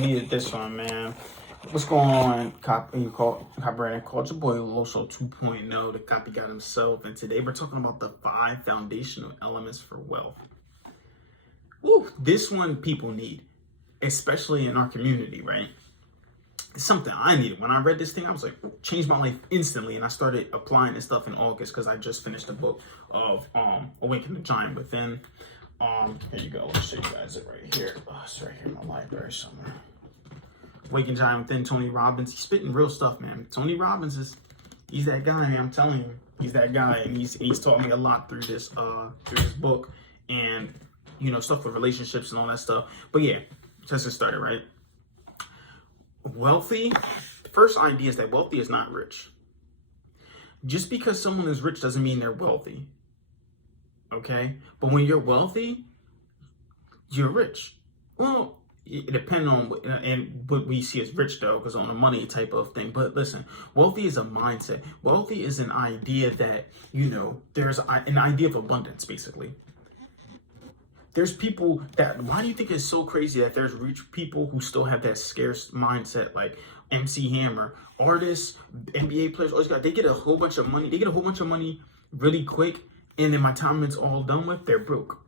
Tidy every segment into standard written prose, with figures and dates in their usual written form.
needed this one, man. What's going on, copywriting? Called your boy Loso 2.0, the copycat himself, and today we're talking about the 5 foundational elements for wealth. Woo, this one people need, especially in our community, right? It's something I needed. When I read this thing, I was like, changed my life instantly, and I started applying this stuff in August because I just finished the book of Awaken the Giant Within. Here you go. Let me show you guys it right here. Oh, it's right here in my library somewhere. Awaken Giant Within, Tony Robbins. He's spitting real stuff, man. Tony Robbins he's that guy, man. I'm telling you, he's that guy, and he's taught me a lot through this book, and stuff with relationships and all that stuff. But yeah, let's get started, right? Wealthy. The first idea is that wealthy is not rich. Just because someone is rich doesn't mean they're wealthy. Okay, but when you're wealthy, you're rich. Well, it depends on what we see as rich though, because on a money type of thing. But listen, wealthy is a mindset. Wealthy is an idea that there's an idea of abundance. Basically, there's people that. Why do you think it's so crazy that there's rich people who still have that scarce mindset, like MC Hammer, artists, NBA players? They get a whole bunch of money. They get a whole bunch of money really quick. And then by the time it's all done with, they're broke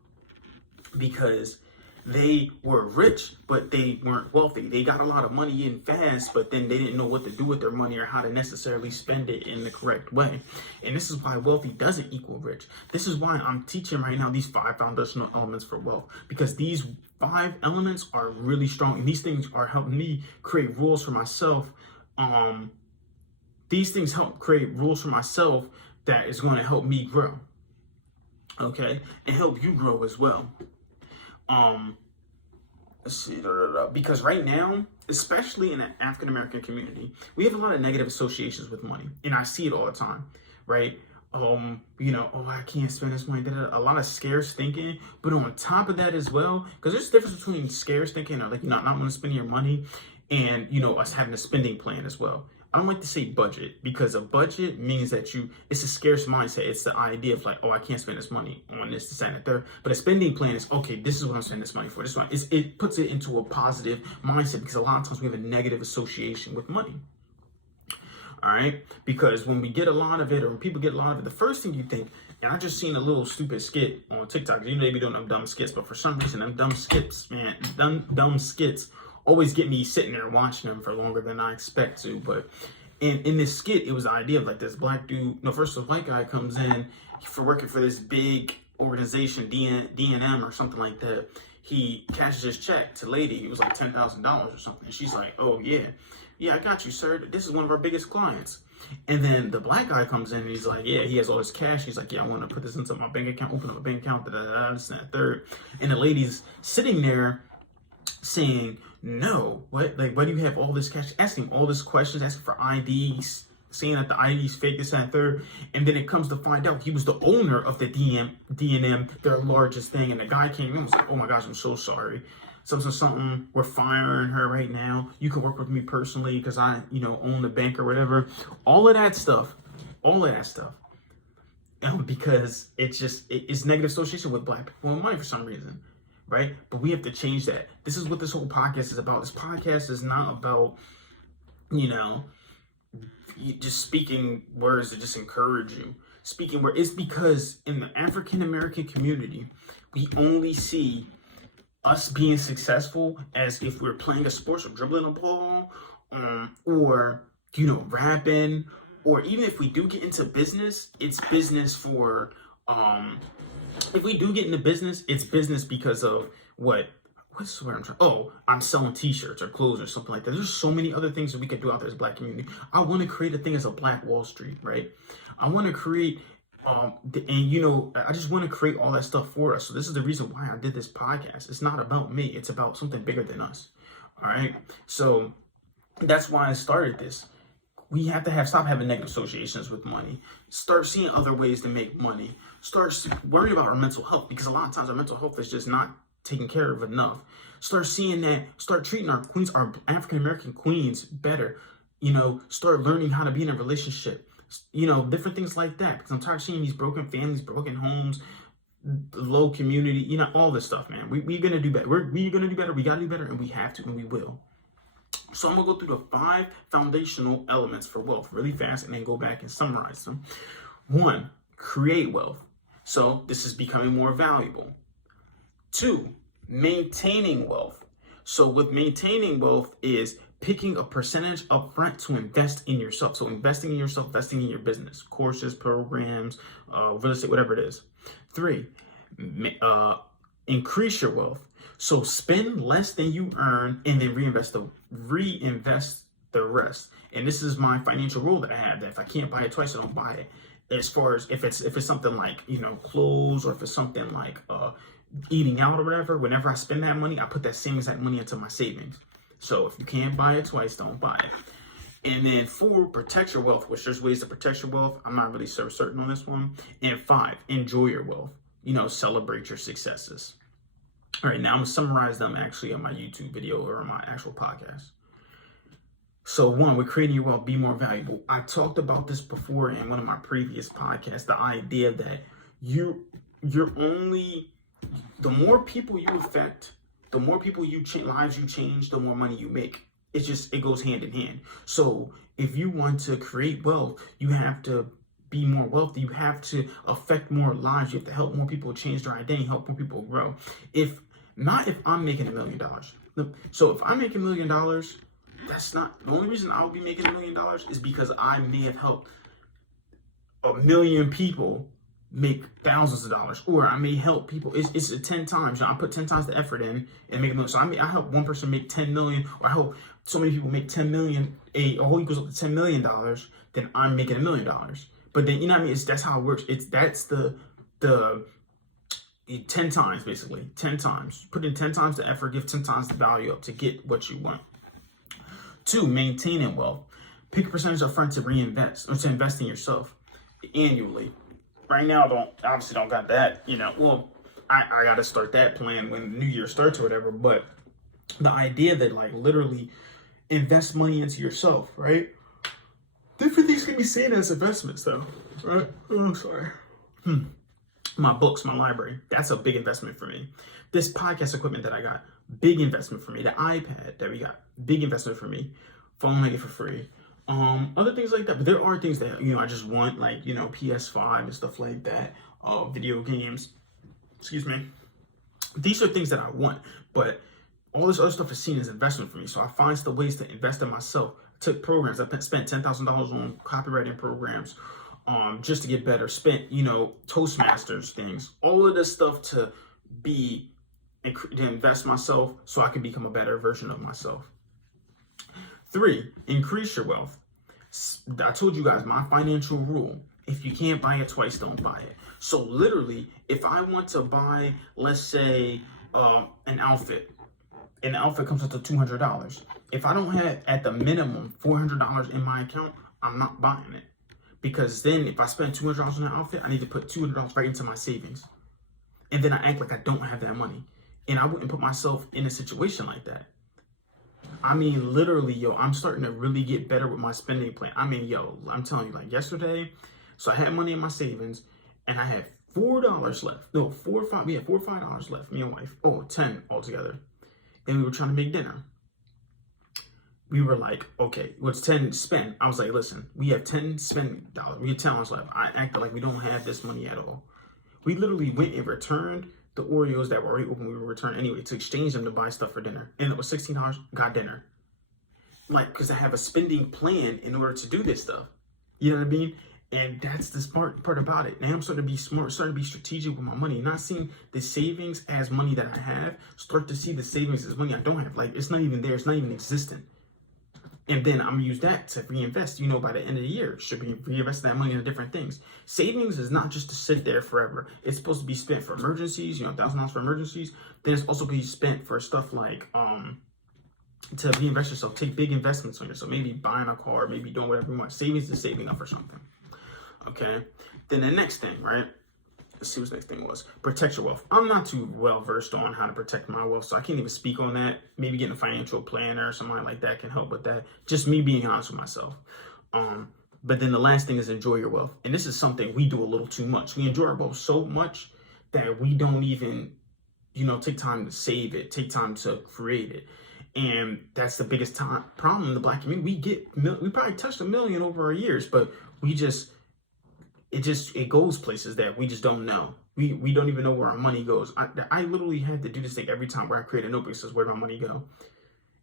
because they were rich, but they weren't wealthy. They got a lot of money in fast, but then they didn't know what to do with their money or how to necessarily spend it in the correct way. And this is why wealthy doesn't equal rich. This is why I'm teaching right now these 5 foundational elements for wealth, because these 5 elements are really strong. And these things are helping me create rules for myself. These things help create rules for myself that is going to help me grow. Okay, and help you grow as well. Let's see, because right now, especially in the African American community, we have a lot of negative associations with money, and I see it all the time, right? I can't spend this money. A lot of scarce thinking, but on top of that as well, because there's a difference between scarce thinking or not going to spend your money, and us having a spending plan as well. I don't like to say budget, because a budget means that it's a scarce mindset. It's the idea of like, I can't spend this money on this, and that, third. But a spending plan is, okay, this is what I'm spending this money for. This one, it puts it into a positive mindset, because a lot of times we have a negative association with money. All right, because when we get a lot of it, or when people get a lot of it, the first thing you think, and I just seen a little stupid skit on TikTok. They be doing them dumb skits, but for some reason, them dumb skits, man, dumb skits always get me sitting there watching them for longer than I expect to. But in this skit, it was the idea of like this black dude, first this white guy comes in for working for this big organization, D&M or something like that. He cashes his check to lady. It was like $10,000 or something. And she's like, oh yeah, I got you, sir. This is one of our biggest clients. And then the black guy comes in and he's like, yeah, he has all his cash. He's like, yeah, I want to put this into my bank account, open up a bank account, this and that, third. And the lady's sitting there saying, no, why do you have all this cash? Asking all these questions, asking for IDs, saying that the ID's fake, this and that, third. And then it comes to find out he was the owner of the D&M, their largest thing. And the guy came in and was like, oh my gosh, I'm so sorry. Something, we're firing her right now. You can work with me personally because I, own the bank or whatever. All of that stuff. Because it's negative association with black people and money for some reason. Right? But we have to change that. This is what this whole podcast is about. This podcast is not about, just speaking words to just encourage you. Speaking words. It's because in the African American community, we only see us being successful as if we're playing a sport or dribbling a ball, or, rapping, or even if we do get into business, it's business for, if we do get into business, it's business because of I'm selling t-shirts or clothes or something like that. There's so many other things that we could do out there as a black community. I want to create a thing as a Black Wall Street, right? I want to create, I just want to create all that stuff for us. So this is the reason why I did this podcast. It's not about me. It's about something bigger than us. All right. So that's why I started this. We have to stop having negative associations with money. Start seeing other ways to make money. Start worrying about our mental health, because a lot of times our mental health is just not taken care of enough. Start seeing that. Start treating our queens, our African American queens, better. Start learning how to be in a relationship. Different things like that. Because I'm tired of seeing these broken families, broken homes, low community. All this stuff, man. We're gonna do better. We're gonna do better. We gotta do better, and we have to, and we will. So I'm gonna go through the 5 foundational elements for wealth really fast and then go back and summarize them. 1, create wealth. So this is becoming more valuable. 2, maintaining wealth. So with maintaining wealth is picking a percentage upfront to invest in yourself. So investing in yourself, investing in your business, courses, programs, real estate, whatever it is. 3, increase your wealth. So spend less than you earn and then reinvest the rest. And this is my financial rule that I have, that if I can't buy it twice, I don't buy it. As far as if it's something like, clothes, or if it's something like eating out or whatever, whenever I spend that money, I put that same exact money into my savings. So if you can't buy it twice, don't buy it. And then 4, protect your wealth, which there's ways to protect your wealth. I'm not really so certain on this one. And 5, enjoy your wealth. Celebrate your successes. All right, now I'm gonna summarize them actually on my YouTube video or on my actual podcast. So 1, with creating your wealth, be more valuable. I talked about this before in one of my previous podcasts, the idea that you're only, the more people you affect, the more people lives you change, the more money you make. It goes hand in hand. So if you want to create wealth, you have to be more wealthy. You have to affect more lives. You have to help more people change their identity, help more people grow. If I'm making $1 million. So if I'm making $1 million, that's not the only reason I'll be making $1 million is because I may have helped 1 million people make thousands of dollars, or I may help people. It's 10 times. I put 10 times the effort in and make $1 million. So I help one person make 10 million, or I help so many people make 10 million, a whole equals up to $10 million. Then I'm making $1 million. But then that's how it works. That's the 10 times basically, 10 times. Put in 10 times the effort, give 10 times the value up to get what you want. 2, maintaining wealth. Pick a percentage up front to reinvest or to invest in yourself annually. Right now, obviously don't got that, well, I got to start that plan when the new year starts or whatever. But the idea that literally invest money into yourself, right? Different things can be seen as investments though, right? Oh, sorry. My books, my library, that's a big investment for me. This podcast equipment that I got, big investment for me. The iPad that we got, big investment for me. Phone I get for free. Other things like that. But there are things that, I just want, like, PS5 and stuff like that. Video games. Excuse me. These are things that I want. But all this other stuff is seen as investment for me. So I find the ways to invest in myself. I took programs. I spent $10,000 on copywriting programs. Just to get better. Spent, Toastmasters things. All of this stuff to invest myself so I can become a better version of myself. 3, increase your wealth. I told you guys my financial rule. If you can't buy it twice, don't buy it. So literally, if I want to buy, let's say, an outfit, and the outfit comes up to $200. If I don't have at the minimum $400 in my account, I'm not buying it. Because then if I spend $200 on that outfit, I need to put $200 right into my savings. And then I act like I don't have that money. And I wouldn't put myself in a situation like that. Literally, I'm starting to really get better with my spending plan. I'm telling you, yesterday, so I had money in my savings and I had $4 left. No, $4 or $5. We had $4 or $5 left, me and wife. 10 altogether. And we were trying to make dinner. We were like, okay, what's 10 spend? I was like, listen, we have 10 spend dollars. We have $10 left. I acted like we don't have this money at all. We literally went and returned the Oreos that were already open. We were returned anyway to exchange them to buy stuff for dinner. And it was $16, got dinner. Because I have a spending plan in order to do this stuff. You know what I mean? And that's the smart part about it. Now I'm starting to be smart, starting to be strategic with my money. Not seeing the savings as money that I have. Start to see the savings as money I don't have. It's not even there. It's not even existent. And then I'm going to use that to reinvest. By the end of the year, should be reinvesting that money into different things. Savings is not just to sit there forever. It's supposed to be spent for emergencies, $1,000 for emergencies. Then it's also be spent for stuff like to reinvest yourself. Take big investments on yourself. Maybe buying a car, maybe doing whatever you want. Savings is saving up for something. Okay. Then the next thing, right? Let's see what the next thing was. Protect your wealth. I'm not too well versed on how to protect my wealth, so I can't even speak on that. Maybe getting a financial planner or somebody like that can help with that. Just me being honest with myself. But then the last thing is enjoy your wealth. And this is something we do a little too much. We enjoy our wealth so much that we don't even, take time to save it, take time to create it. And that's the biggest problem in the Black community. We probably touched 1 million over our years, but it goes places that we just don't know. We don't even know where our money goes. I literally had to do this thing every time where I create a notebook that says, where did my money go?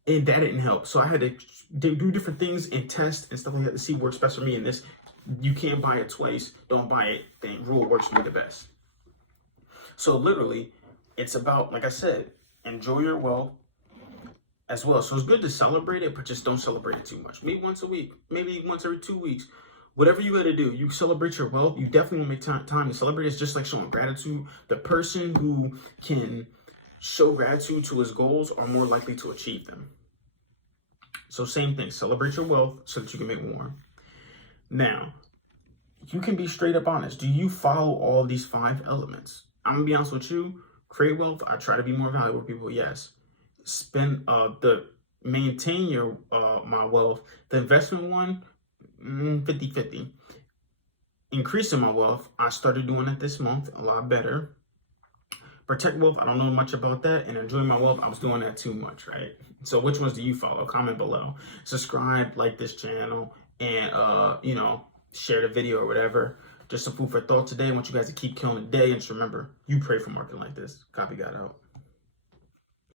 And that didn't help. So I had to do different things and test and stuff like that to see what works best for me in this. You can't buy it twice. Don't buy it. The rule works for me the best. So literally, it's about, like I said, enjoy your wealth as well. So it's good to celebrate it, but just don't celebrate it too much. Maybe once a week, maybe once every 2 weeks. Whatever you got to do, you celebrate your wealth. You definitely want to make time to celebrate. It's just like showing gratitude. The person who can show gratitude to his goals are more likely to achieve them. So same thing, celebrate your wealth so that you can make more. Now, you can be straight up honest. Do you follow all these 5 elements? I'm gonna be honest with you. Create wealth. I try to be more valuable to people. Yes. Maintain your my wealth. The investment one, 50-50. Increasing my wealth, I started doing it this month a lot better. Protect wealth, I don't know much about that. And enjoy my wealth, I was doing that too much, right? So which ones do you follow? Comment below. Subscribe, like this channel, and share the video or whatever. Just some food for thought today. I want you guys to keep killing the day. And just remember, you pray for marketing like this. Copy God out.